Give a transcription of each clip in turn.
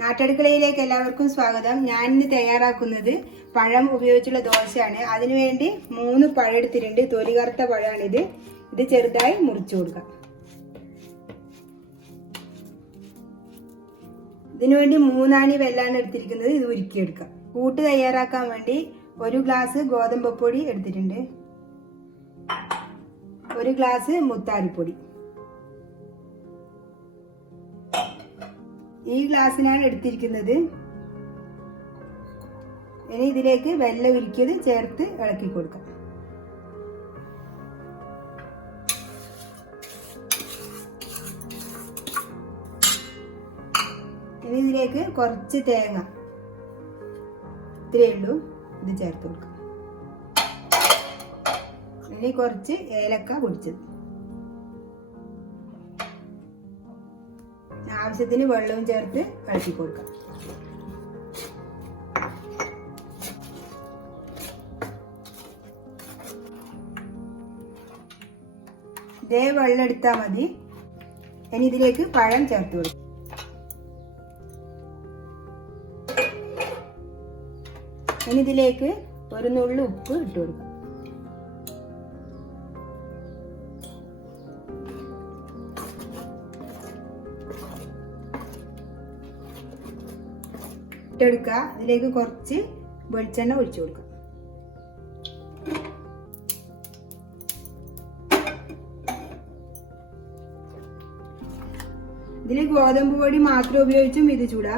നാട്ടടുക്കളയിലേക്ക് എല്ലാവർക്കും സ്വാഗതം. ഞാൻ ഇന്ന് തയ്യാറാക്കുന്നത് പഴം ഉപയോഗിച്ചുള്ള ദോശയാണ്. അതിനുവേണ്ടി 3 പഴം എടുത്തിട്ടുണ്ട്. തൊലി കറുത്ത പഴമാണിത്. ഇത് ചെറുതായി മുറിച്ചു കൊടുക്കാം. ഇതിനുവേണ്ടി 3 ആണി വെല്ലാണ് എടുത്തിരിക്കുന്നത്. ഇത് ഉരുക്കിയെടുക്കാം. കൂട്ട് തയ്യാറാക്കാൻ വേണ്ടി 1 ഗ്ലാസ് ഗോതമ്പ് പൊടി എടുത്തിട്ടുണ്ട്, 1 ഗ്ലാസ് മുത്താരിപ്പൊടി. ഈ ഗ്ലാസ്സിനാണ് എടുത്തിരിക്കുന്നത്. ഇനി ഇതിലേക്ക് വെള്ളം ഉരുക്കിയത് ചേർത്ത് ഇളക്കി കൊടുക്കാം. ഇനി ഇതിലേക്ക് കുറച്ച് തേങ്ങ, ഇത്രയേ ഉള്ളൂ, ഇത് ചേർത്ത് കൊടുക്കാം. ഇനി കുറച്ച് ഏലക്ക പൊടിച്ചത്, ആവശ്യത്തിന് വെള്ളവും ചേർത്ത് ഇളക്കി കൊടുക്കാം. ഇതേ വെള്ളം എടുത്താൽ മതി. ഇനി ഇതിലേക്ക് പഴം ചേർത്ത് കൊടുക്കാം. ഇനി ഇതിലേക്ക് 1 നുള്ളു ഉപ്പ് ഇട്ട് കൊടുക്കാം. ഇട്ടെടുക്കുക. ഇതിലേക്ക് കുറച്ച് വെളിച്ചെണ്ണ ഒഴിച്ചു കൊടുക്കാം. ഇതിൽ ഗോതമ്പ് പൊടി മാത്രം ഉപയോഗിച്ചും ഇത് ചൂടാ.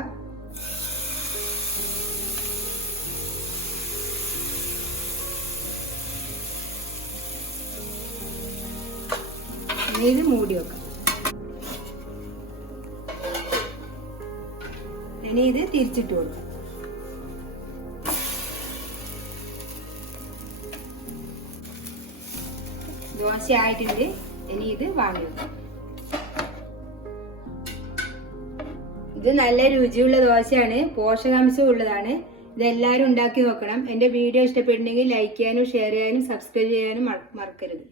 ഇത് മൂടി വെക്കാം. ഇനി ഇത് തിരിച്ചിട്ട് കൊടുക്കാം. ദോശ ആയിട്ടുണ്ട്. ഇനി ഇത് വാങ്ങി വെക്കാം. ഇത് നല്ല രുചിയുള്ള ദോശയാണ്, പോഷകാംശം ഉള്ളതാണ്. ഇതെല്ലാവരും ഉണ്ടാക്കി നോക്കണം. എൻ്റെ വീഡിയോ ഇഷ്ടപ്പെടുന്നെങ്കിൽ ലൈക്ക് ചെയ്യാനും ഷെയർ ചെയ്യാനും സബ്സ്ക്രൈബ് ചെയ്യാനും മറക്കരുത്.